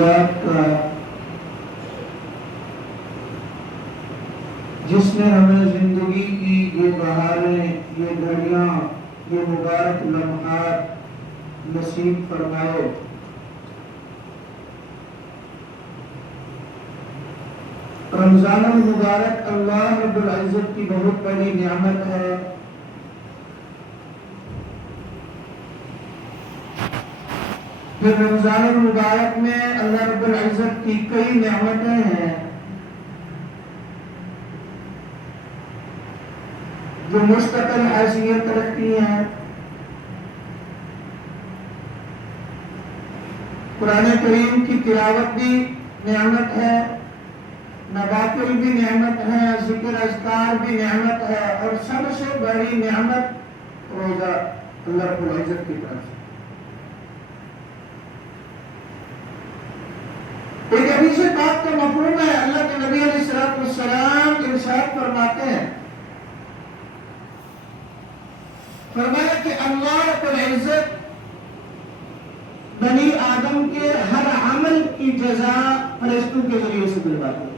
کا جس نے ہمیں زندگی کی یہ بہاریں، یہ گھڑیاں، یہ مبارک لمحات نصیب فرمائے۔ رمضان المبارک اللہ رب العزت کی بہت بڑی نعمت ہے۔ پھر رمضان المبارک میں اللہ رب العزت کی کئی نعمتیں ہیں جو مستقل حیثیت رکھتی ہیں۔ قرآن کریم کی تلاوت بھی نعمت ہے، نوافل بھی نعمت ہے، ذکر اذکار بھی نعمت ہے، اور سب سے بڑی نعمت روزہ اللہ رب العزت کی طرف سے۔ ایک حدیث پاک کا مفہوم ہے، اللہ کے نبی علیہ السلام ارشاد فرماتے ہیں، فرمایا کہ اللہ رب العزت بنی آدم کے ہر عمل کی جزا فرشتوں کے ذریعے سے دلواتے ہیں۔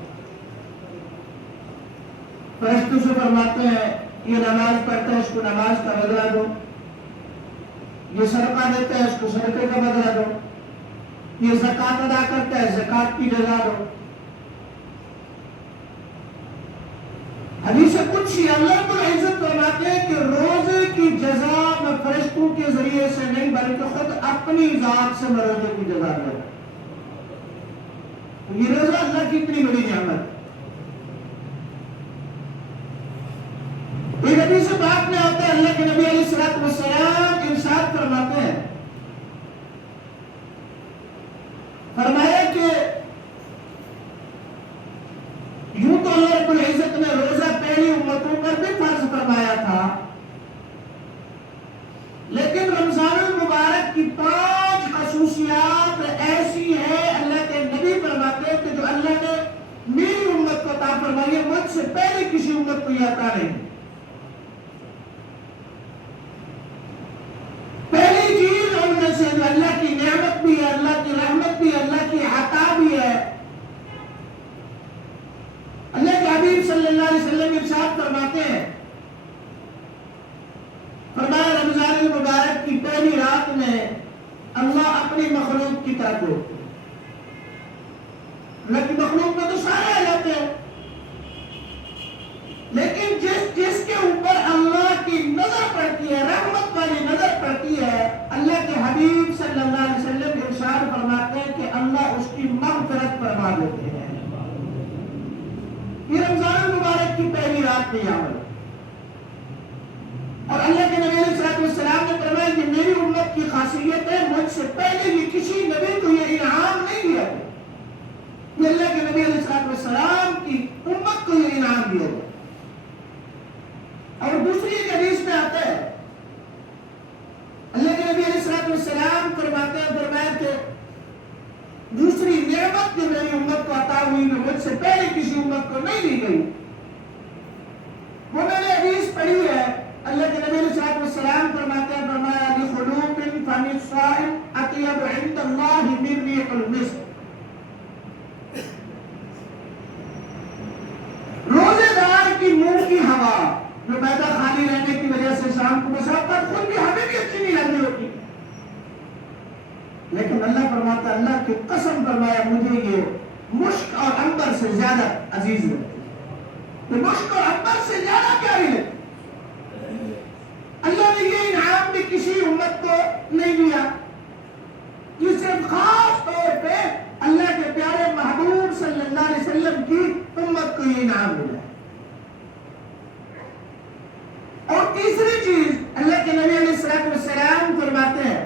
فرشتوں سے فرماتے ہیں یہ نماز پڑھتا ہے اس کو نماز کا بدلہ دو، یہ صدقہ دیتا ہے اس کو صدقے کا بدلہ دو، یہ زکوٰۃ ادا کرتا ہے زکوٰۃ کی جزا دو۔ حدیث قدسی اللہ رب العزت فرماتے ہیں کہ روزے کی جزا میں فرشتوں کے ذریعے سے نہیں بلکہ خود اپنی ذات سے میں روزے کی جزا دے۔ یہ روزہ اللہ کی اتنی بڑی نعمت۔ ایک حدیث پاک میں آتا ہے اللہ کے نبی علیہ السلام ارشاد فرماتے ہیں، فرمایا کہ یوں تو اللہ رب العزت نے روزہ پہلی امتوں پر بھی فرض فرمایا تھا، لیکن رمضان المبارک کی 5 خصوصیات ایسی ہیں اللہ کے نبی فرماتے ہیں کہ جو اللہ نے میری امت کو عطا فرمائی ہے، مجھ سے پہلے کسی امت کو یہ عطا نہیں۔ پہلی چیز ان میں سے جو اللہ کی نعمت بھی ہے، اللہ کی رحمت بھی ہے، اللہ کی عطا بھی ہے، اللہ کے حبیب صلی اللہ علیہ وسلم ارشاد فرماتے ہیں، فرمایا رمضان المبارک کی پہلی رات میں اللہ اپنی مخلوق کی طرف ہوتے ہیں۔ اللہ کی مخلوق میں تو سارے آ جاتے ہیں، لیکن جس کے اوپر اللہ کی نظر پڑتی ہے، رحمت والی نظر پڑتی ہے، اللہ کے حبیب صلی اللہ علیہ وسلم ارشاد فرماتے ہیں کہ اللہ اس کی مغفرت فرما دیتے ہیں۔ یہ رمضان المبارک کی پہلی رات کی عمل، اور اللہ کے نبی علیہ السلام نے فرمایا کہ میری امت کی خاصیت ہے، مجھ سے پہلے بھی کسی نبی کو یہ انعام نہیں دیا گیا، یہ اللہ کے نبی علیہ السلام کی امت کو یہ انعام دیا گیا۔ اور دوسری ایک حدیث میں آتا ہے اللہ کے نبی علیہ السلام فرماتے ہیں، فرمایا کہ دوسری نعمت جو میری امت کو عطا ہوئی جو مجھ سے پہلے کسی امت کو نہیں دی گئی، وہ میں نے حدیث پڑھی ہے، اللہ کے نبی علیہ السلام فرماتے ہیں، فرمایا لِخُلُوبٍ فَمِ الصَّائِمِ أَطْيَبُ عِندَ اللَّهِ مِن رِيحِ الْمِسْكِ۔ روزے دار کی منہ کی ہوا جو میدا خالی رہنے کی وجہ سے شام کو مسافت خود بھی ہمیں بھی اچھی نہیں لگ رہی ہوتی، لیکن اللہ فرماتا ہے، اللہ کی قسم فرمایا مجھے یہ مشک اور عنبر سے زیادہ عزیز لگتی ہے، یہ مشک اور عنبر سے زیادہ پیاری لگتی ہے۔ اللہ نے یہ انعام بھی کسی امت کو نہیں دیا، یہ صرف خاص طور پہ اللہ کے پیارے محبوب صلی اللہ علیہ وسلم کی امت کو یہ انعام ملا۔ اور تیسری چیز اللہ کے نبی علیہ السلام فرماتے ہیں،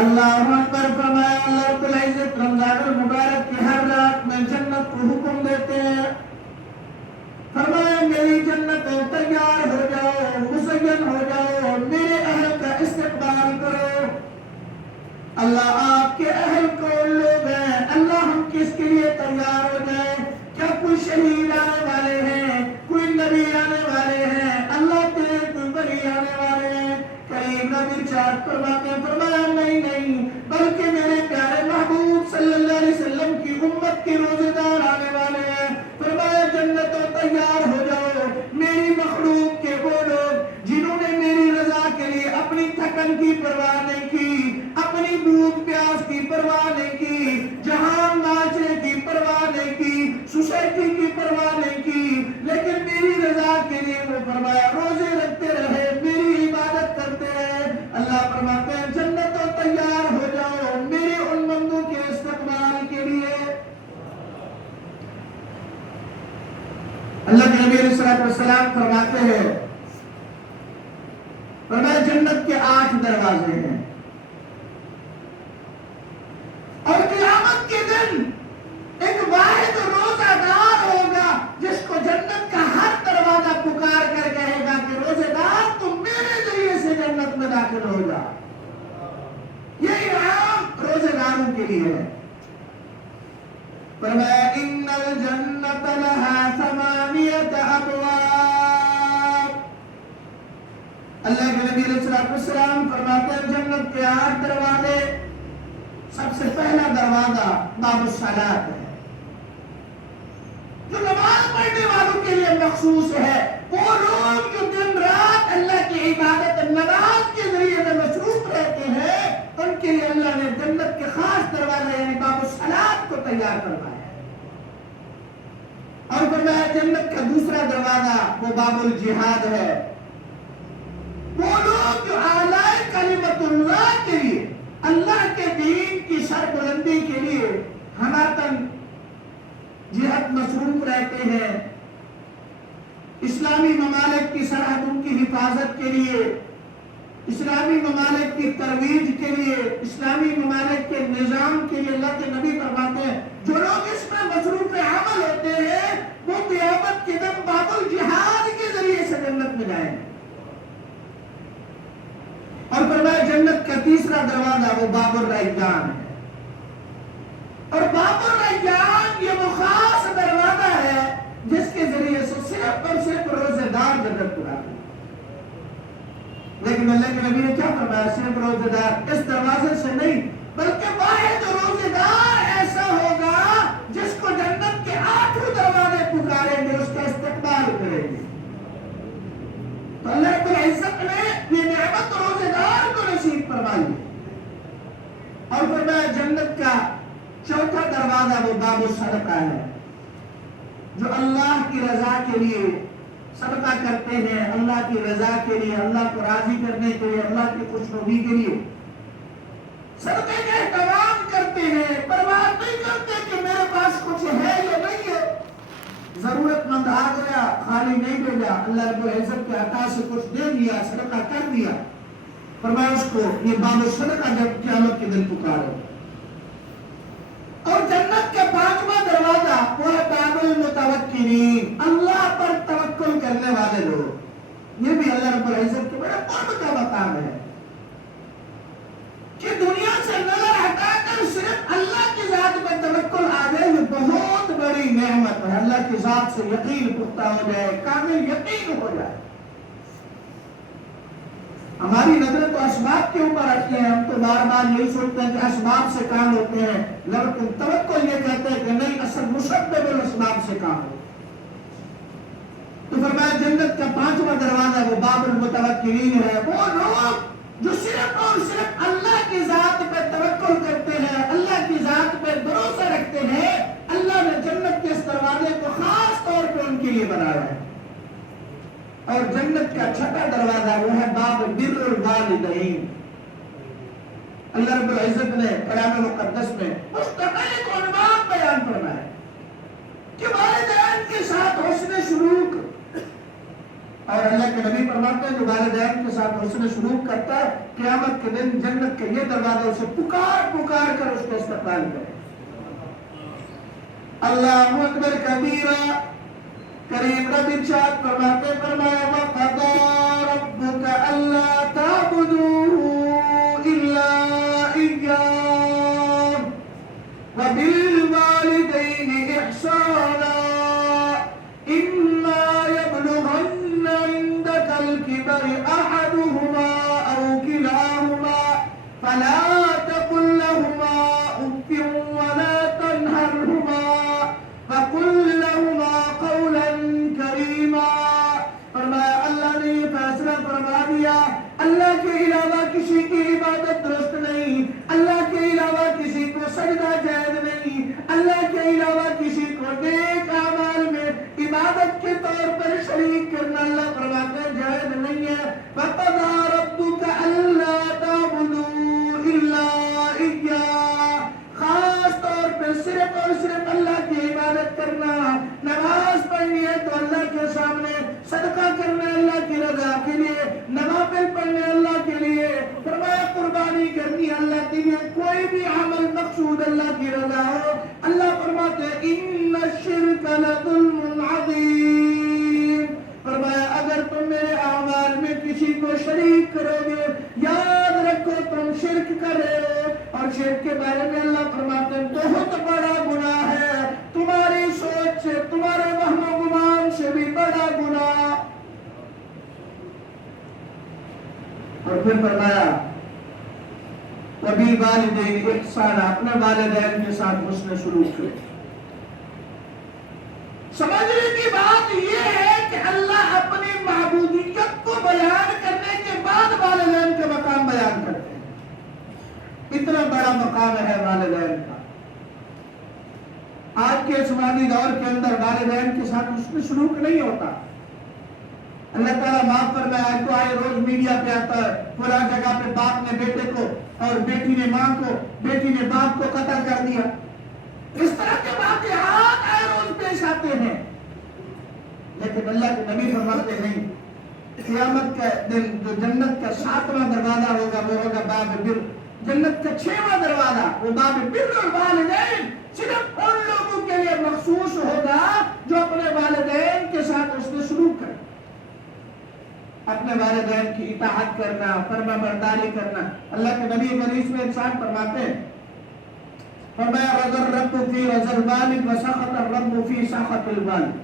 اللہ اکبر، فرمایا اللہ رب العزت رمضان المبارک کی ہر رات میں جنت کو حکم دیتے ہیں، فرمایا میری جنت تیار ہو جاؤ، مزین ہو جاؤ، میرے اہل کا استقبال کرو۔ اللہ آپ کے اہل کون لوگ ہیں؟ اللہ ہم کس کے لیے تیار ہو جائیں؟ کیا کوئی شہید آنے والے ہیں؟ کوئی نبی آنے والے ہیں؟ اللہ تیرے کوئی ولی آنے والے ہیں؟ کئی نبی چاہت فرماتے ہیں، فرمایا نہیں نہیں، پرواہ نہیں کی، جہان معاشرے کی پرواہ نہیں کی، سوسائٹی کی پرواہ نہیں کی، لیکن میری رضا کے لیے وہ فرمایا روزے رکھتے رہے، میری عبادت کرتے رہے۔ اللہ فرماتے ہیں جنتوں تیار ہو جاؤ میرے ان بندوں کے استقبال کے لیے۔ اللہ کے نبی علیہ السلام فرماتے ہیں فرمایا جنت کے 8 دروازے ہیں، اور قیامت کے دن ایک واحد روزہ دار ہوگا جس کو جنت کا ہر دروازہ پکار کر کہے گا کہ روزے دار تم میرے ذریعے سے جنت میں داخل ہو جا۔ یہ انعام روزے داروں کے لیے ہے۔ فرمایا ان الجنت لها 8 ابواب۔ اللہ کے نبی علیہ السلام فرماتے ہیں جنت کے 8 دروازے۔ سب سے پہلا دروازہ باب الصلاۃ ہے، جو نماز پڑھنے والوں کے لیے مخصوص ہے۔ وہ لوگ جو دن رات اللہ کی عبادت نماز کے ذریعے میں مصروف رہتے ہیں، ان کے لیے اللہ نے جنت کے خاص دروازے یعنی باب الصلاۃ کو تیار کروایا ہے۔ اور فرمایا جنت کا دوسرا دروازہ وہ باب الجہاد ہے۔ وہ لوگ جو اعلی کلمت اللہ کے لیے، اللہ کے دین کی سربلندی کے لیے ہناتن جہاد مصروف رہتے ہیں، اسلامی ممالک کی سرحدوں کی حفاظت کے لیے، اسلامی ممالک کی ترویج کے لیے، اسلامی ممالک کے نظام کے لیے اللہ کے نبی فرماتے ہیں جو لوگ اس میں مصروف عمل ہوتے ہیں وہ قیامت کے دن باب الجہاد کے ذریعے سے جنت میں جائیں گے۔ اور فرمایا جنت کا تیسرا دروازہ وہ باب الریان ہے، اور باب الریان یہ وہ خاص دروازہ ہے جس کے ذریعے سے صرف اور صرف روزے دار جنت کو داخل۔ لیکن اللہ کے نبی نے کیا فرمایا؟ صرف روزے دار اس دروازے سے نہیں، بلکہ واحد روزے دار ایسا ہوگا جس کو جنت کے 8 دروازے پکاریں گے، اس کا استقبال کریں گے۔ تو اللہ رب العزت نے یہ نعمت روزے دار کو نصیب فرمائی۔ اور فرمایا جنت کا چوتھا دروازہ وہ باب الصدقہ ہے، جو اللہ کی رضا کے لیے صدقہ کرتے ہیں، اللہ کی رضا کے لیے، اللہ کو راضی کرنے کے لیے، اللہ کی خوشنودی کے لیے صدقے کا اہتمام کرتے ہیں، پرواہ نہیں کرتے کہ میرے پاس کچھ ہے یا نہیں ہے۔ ضرورت مند آ گیا خالی نہیں بھیجا، اللہ رب العزت کے عطا سے کچھ دے دیا، صدقہ کر دیا۔ فرمایا اس کو یہ باب الصدقہ جب قیامت کے دن پکارو۔ اور جنت کا 5واں دروازہ وہ ہے باب المتوکلین، اللہ پر توکل کرنے والے لوگ۔ یہ بھی اللہ رب العزت کے بڑے قرب کا مقام ہے کہ دنیا سے نظر ہٹا کر صرف اللہ کی ذات پر توکل آ جائے، یہ بہت بڑی نعمت ہے۔ اللہ کی ذات سے یقین پختہ ہو جائے، کامل یقین ہو جائے۔ ہماری نظریں تو اسباب کے اوپر رکھتے ہیں، ہم تو بار بار یہی سوچتے ہیں کہ اسباب سے کام ہوتے ہیں، لیکن توکل یہ کہتے ہیں کہ نہیں، اصل مسبب الاسباب سے کام ہوتے ہیں۔ تو فرمایا جنت کا 5واں دروازہ وہ باب المتوکلین ہے، وہ لوگ جو صرف اور صرف اللہ کی ذات پر توکل کرتے ہیں، اللہ کی ذات پر بھروسہ رکھتے ہیں۔ اللہ نے جنت کے اس دروازے کو خاص طور پہ ان کے لیے بنایا ہے۔ اور جنت کا 6واں دروازہ وہ ہے باب بر الوالدین۔ اللہ رب العزت نے کلام مقدس میں مستقل ایک عنوان بیان فرمایا کہ والدین کے ساتھ حسن سلوک، اور اللہ کے نبی فرماتے ہیں جو والدین کے ساتھ حسن سلوک کرتا ہے قیامت کے دن جنت کے یہ دروازہ اسے پکار پکار کر اس کو استقبال کرے۔ اللہ اکبر کبیرہ۔ کریم رب ارشاد فرماتے فرمایا وَقَضَى رَبُّكَ أَلَّا تَعْبُدُوا إِلَّا إِيَّاهُ وَبِالْوَالِدَيْنِ إِحْسَانًا إِمَّا يَبْلُغَنَّ عِندَكَ الْكِبَرَ أَحَدُهُمَا أَوْ كِلَاهُمَا فَلَا تَقُل لَّهُمَا أُفٍّ وَلَا تَنْهَرْهُمَا وَقُل لَّهُمَا قَوْلًا کریما۔ فرمایا اللہ نے یہ فیصلہ فرما دیا اللہ کے علاوہ کسی کی عبادت درست نہیں، اللہ کے علاوہ کسی کو کیا، خاص طور پہ صرف اور صرف اللہ کی عبادت کرنا، نماز پڑھنی ہے تو اللہ کے سامنے، صدقہ کرنا ہے اللہ کی رضا کے لیے، نوافل پڑھنے اللہ کے لیے، فرمایا قربانی کرنی ہے اللہ کے لیے، کوئی بھی عمل مقصود اللہ کی رضا ہو، اللہ فرماتے ہیں ان الشرک لظلم عظیم، فرمایا اگر تم میرے اعمال میں کسی کو شریک کرو گے، یاد رکھو تم شرک کر رہے ہو، اور شرک کے بارے میں اللہ فرماتے ہیں بہت بڑا گناہ ہے، تمہاری سوچ سے، تمہارے وہم و گمان سے بھی بڑا گناہ۔ اور پھر فرمایا کبھی والدین احسان، اپنے والدین کے ساتھ حسن سلوک کرو۔ سمجھنے کی بات یہ ہے کہ اللہ اپنی معبودیت کو بیان کرنے کے بعد والدین کے مقام بیان کرتے ہیں، اتنا بڑا مقام ہے والدین کا۔ آج کے زمانی دور کے اندر والدین کے ساتھ اس میں سلوک نہیں ہوتا۔ اللہ تعالیٰ معاف فرمائے، تو آئے روز میڈیا پہ آتا ہے فلاں جگہ پہ باپ نے بیٹے کو اور بیٹی نے ماں کو، بیٹی نے باپ کو قتل کر دیا، اس طرح کے واقعات آئے روز پیش آتے ہیں، لیکن اللہ کے نبی فرماتے نہیں، قیامت کا دن جو جنت کا 7واں دروازہ ہوگا وہ ہوگا باب بر، جنت کا 6واں دروازہ وہ باب بر الوالدین، صرف ان لوگوں کے لیے مخصوص ہوگا جو اپنے والدین کے ساتھ اس نے سلوک کرے، اپنے والدین کی اطاعت کرنا، فرما برداری کرنا۔ اللہ کے نبی حدیث میں ارشاد فرماتے ہیں، فرمایا رضا الرب فی رضا الوالد وسخط الرب فی سخط الوالد،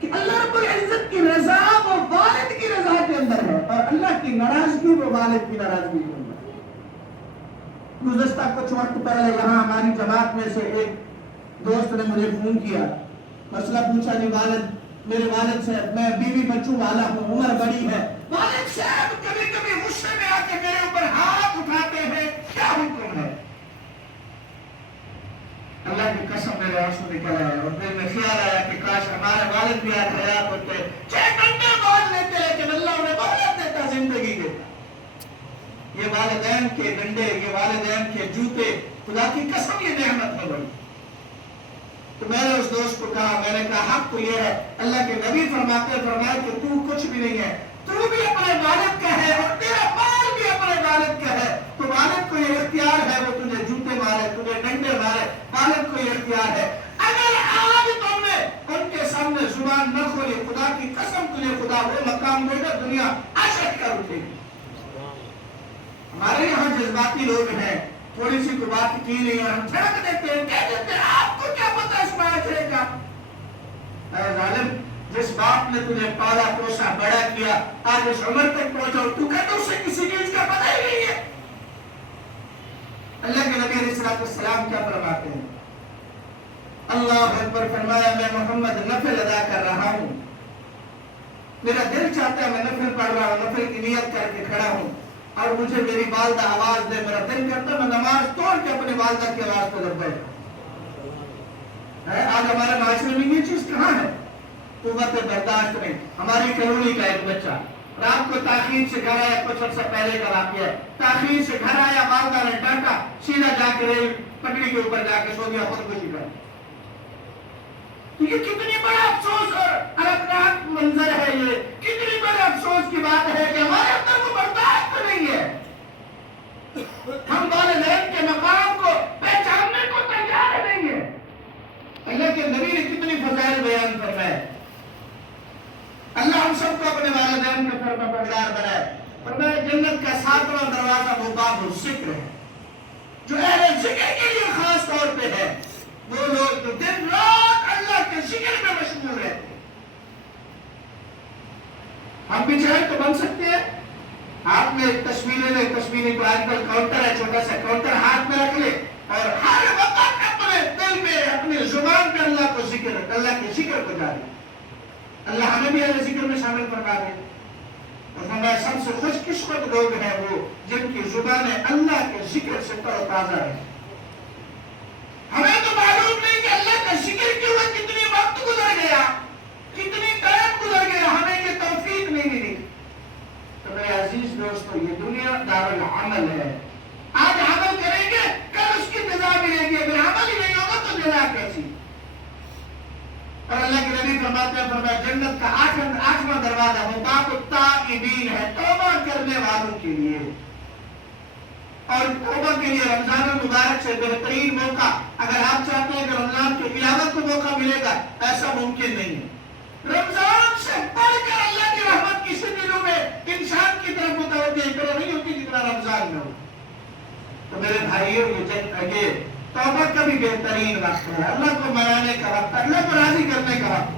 کہ اللہ رب العزت کی رضا وہ والد کی رضا کے اندر ہے، اور اللہ کی ناراضگی وہ والد کی ناراضگی کے اندر ہے۔ گزشتہ کچھ وقت پہلے یہاں ہماری جماعت میں سے ایک دوست نے مجھے فون کیا، مسئلہ پوچھا، جی والد، میرے والد سے، میں بیوی بچوں والا ہوں، عمر بڑی ہے، والد صاحب کبھی کبھی غصے میں آ کے میرے اوپر ہاتھ اٹھاتے ہیں، کیا حکم ہے؟ اللہ کی قسم میرے آنسو نکل آیا، اور دل میں خیال آیا کہ کاش ہمارے والد بھی آج حیات ہوتے، 6 گھنٹے بول لیتے، لیکن اللہ انہیں مہلت دیتا، زندگی دیتا۔ یہ والدین کے ڈنڈے، یہ والدین کے جوتے، خدا کی قسم یہ نعمت ہے بڑی۔ تو میں نے اس دوست کو کہا، میں نے کہا حق تو یہ ہے، اللہ کے نبی فرمایا کہ تو کچھ بھی نہیں ہے، تو بھی اپنے والد کا ہے اور تیرا مال بھی اپنے والد کا ہے، تو والد کو یہ اختیار ہے وہ تجھے جوتے مارے، تجھے ڈنڈے مارے، والد کو یہ اختیار ہے۔ اگر آج تم نے ان کے سامنے زبان نہ کھولی، خدا کی قسم تجھے خدا وہ مقام دے گا دنیا عشق کر اٹھے گی۔ ہمارے یہاں جذباتی لوگ ہیں، تھوڑی سی کوئی بات کی نہیں اور ہم جھڑک دیتے ہیں، کہہ دیتے ہیں آپ کو کیا پتا اس معاشرے کا۔ اے ظالم، جس باپ نے تجھے پالا پوسا بڑا کیا، آج اس عمر تک پہنچا، تو کہتا اسے کسی چیز کا پتہ ہی نہیں ہے۔ اللہ کے نبی علیہ السلام کیا فرماتے ہیں؟ اللہ اکبر، فرمایا میں محمد نفل ادا کر رہا ہوں، میرا دل چاہتا ہے میں نفل پڑھ رہا ہوں، نفل کی نیت کر کے کھڑا ہوں، اور مجھے میری والدہ آواز دے، میرا دل کرتا ہے میں نماز توڑ کے اپنی والدہ کی آواز پہ لگ بیٹھا۔ آج ہمارے معاشرے میں یہ چیز کہاں ہے؟ قوت برداشت نہیں۔ ہماری کالونی کا ایک بچہ رات کو تاخیر سے گھر آیا، کچھ عرصہ پہلے کا واقعہ ہے، تاخیر سے گھر آیا، والدہ نے ڈانٹا، سیدھا جا کے ریل پٹڑی کے اوپر جا کے سو گیا، خودکشی کر۔ تو یہ کتنی بڑا افسوس اور الگناک منظر ہے، یہ کتنی بڑے افسوس کی بات ہے کہ ہمارے اندر وہ برداشت نہیں ہے، ہم والدین کے مقام کو پہچاننے کو تیار نہیں ہے۔ اللہ کے نبی نے کتنی فضائل بیان فرمائے، اللہ ہم سب کو اپنے والدین کے فرما بردار بنائے۔ فرمایا جنت کا 7واں دروازہ وہ باب الذکر ہے، جو اہل ذکر کے لیے خاص طور پہ ہے، وہ لوگ جو دن رات اللہ کے ذکر میں مشغول رہتے ہیں۔ ہم بھی چاہے تو بن سکتے ہیں، آپ نے تصویریں کو آج کل کاؤنٹر ہے، چھوٹا سا کاؤنٹر ہاتھ میں رکھ لے اور ہر وقت اپنے دل میں اپنی زبان پہ اللہ کو ذکر، اللہ کے ذکر کو جاری۔ اللہ ہمیں بھی اہل ذکر میں شامل فرما دے، اور ہمارے سب سے خوش قسمت لوگ ہیں وہ جن کی زبانیں اللہ کے ذکر سے تر و تازہ ہے۔ ہمیں تو معلوم نہیں کہ اللہ کا ذکر کیوں ہے، کتنی وقت گزر گیا، کتنی ٹائم گزر گیا، ہمیں یہ توفیق نہیں ملی۔ تو میرے عزیز دوستو، یہ دنیا دار عمل ہے. آج عمل کریں گے کل اس کی جزا ملے گی, اگر عمل ہی نہیں ہوگا تو جزا کیسی. اور اللہ کے نبی فرماتے ہیں, فرمایا جنت کا 8واں دروازہ وہ باب التائبین ہے, توبہ کرنے والوں کے لیے. اور توبہ کے لیے رمضان المبارک سے بہترین موقع, اگر آپ چاہتے ہیں کہ رمضان کے علاوہ کو موقع ملے گا, ایسا ممکن نہیں ہے. رمضان سے بڑھ کر اللہ کی رحمت کسی دنوں میں انسان کی طرف متوجہ نہیں ہوتی جتنا رمضان میں ہو. تو میرے بھائیوں, یہ توبہ کا بھی بہترین وقت ہے, اللہ کو منانے کا وقت, اللہ کو راضی کرنے کا وقت.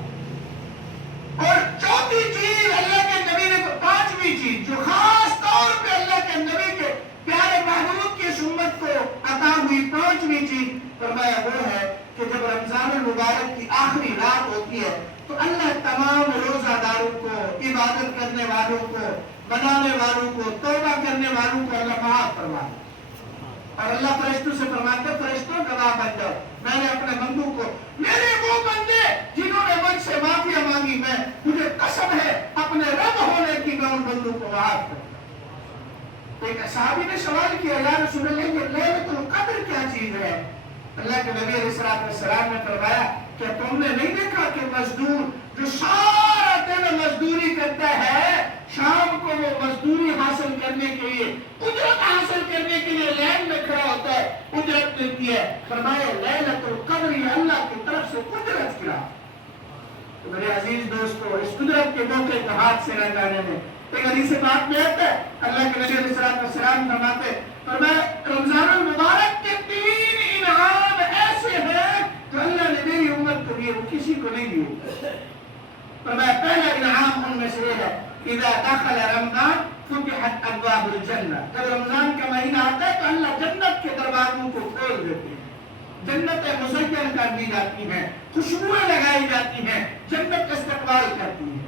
اور چوتھی چیز اللہ کے نبی نے, 5ویں چیز جو خاص طور پہ اللہ کے نبی کے پیارے محبوب کی اس امت کو عطا ہوئی 5ویں چیز فرمایا وہ ہے کہ جب رمضان المبارک کی آخری رات ہوتی ہے تو اللہ تمام روزہ داروں کو, عبادت کرنے والوں کو, بنانے والوں کو, توبہ کرنے والوں کو اللہ معاف فرماتا. اور اللہ فرشتوں سے فرماتے ہیں, فرشتوں گواہ بن جاؤ, میں نے اپنے بندوں کو, میرے وہ بندے جنہوں نے مجھ سے معافی مانگی, میں مجھے قسم ہے اپنے رب ہونے کی میں ان بندوں کو معاف کروں. ایک صحابی نے سوال کیا, یا رسول اللہ یہ لیلۃ القدر کیا چیز ہے؟ اللہ کے نبی علیہ السلام نے فرمایا کہ تم نے نہیں دیکھا کہ مزدور جو سارا دن مزدوری کرتا ہے, شام کو وہ مزدوری حاصل کرنے کے لیے, اجرت حاصل کرنے کے لیے لائن میں کھڑا ہوتا ہے, اجرت ملتی ہے. فرمایا لیلۃ القدر یہ اللہ کی طرف سے قدرت کیا. تو میرے عزیز دوستو, اس قدرت کے موقع کو ہاتھ سے نہ جانے میں. ایک حدیث بات میں آتا ہے, اللہ کے نبی علیہ السلام فرماتے, فرمایا رمضان المبارک کے 3 انعام ایسے ہیں جو اللہ نے میری امت کو دیے, وہ کسی کو نہیں دیے. فرمایا پہلا انعام ان میں سے یہ ہے, اذا دخل رمضان فتحت ابواب الجنہ, جب رمضان کا مہینہ آتا ہے تو اللہ جنت کے دروازوں کو کھول دیتے ہیں, جنتیں مزین کر دی جاتی ہیں, خوشبوئیں لگائی جاتی ہیں, جنت کا استقبال کرتی ہے.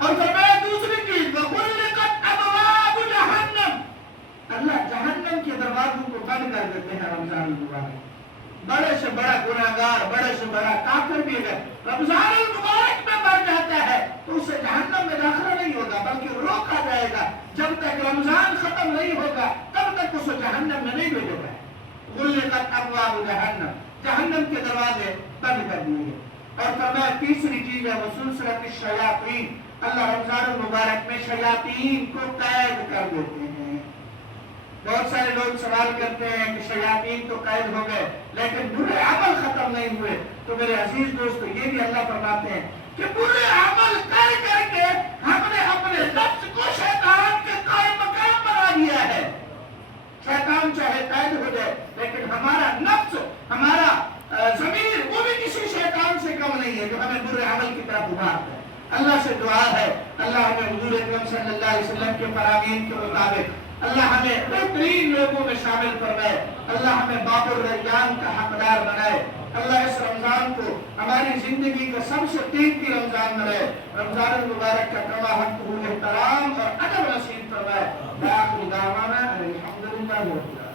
اور فرمایا دوسری چیز, وَغُلِّقَتْ أَبْوَابُ جَهَنَّمَ, اللہ جہنم کے دروازوں کو بند کر دیتے ہیں رمضان المبارک. بڑے سے بڑا گناہگار, بڑے سے بڑا کافر بھی اگر رمضان المبارک میں مر جاتا ہے تو اسے جہنم میں داخلہ نہیں ہوگا, بلکہ روکا جائے گا. جب تک رمضان ختم نہیں ہوگا تب تک اسے جہنم میں نہیں بھیجا جائے. غُلِّقَتْ أَبْوَابُ جَهَنَّمَ, جہنم کے دروازے بند کر دیے. اور فرمایا تیسری چیز ہے وَسُلْسِلَةِ الشَّيَاطِينِ, اللہ رمضان المبارک میں شیاطین کو قید کر دیتے ہیں. بہت سارے لوگ سوال کرتے ہیں کہ شیاطین تو قید ہو گئے لیکن برے عمل ختم نہیں ہوئے. تو میرے عزیز دوستو, یہ بھی اللہ فرماتے ہیں کہ برے عمل کر کر کے ہم نے اپنے نفس کو شیطان کے قائم مقام بنا دیا ہے. شیطان چاہے قید ہو جائے لیکن ہمارا نفس, ہمارا ضمیر وہ بھی کسی شیطان سے کم نہیں ہے جو ہمیں برے عمل کی طرف ابھارتا ہے. اللہ سے دعا ہے, اللہ ہمیں حضور اکرم صلی اللہ علیہ وسلم کے فرامین کے مطابق اللہ ہمیں بہترین لوگوں میں شامل فرمائے. اللہ ہمیں باب الریان کا حقدار بنائے. اللہ اس رمضان کو ہماری زندگی کا سب سے قیمتی رمضان بنائے. رمضان المبارک کا کما حق احترام اور ادب نصیب فرمائے. باقی دعوانا الحمدللہ.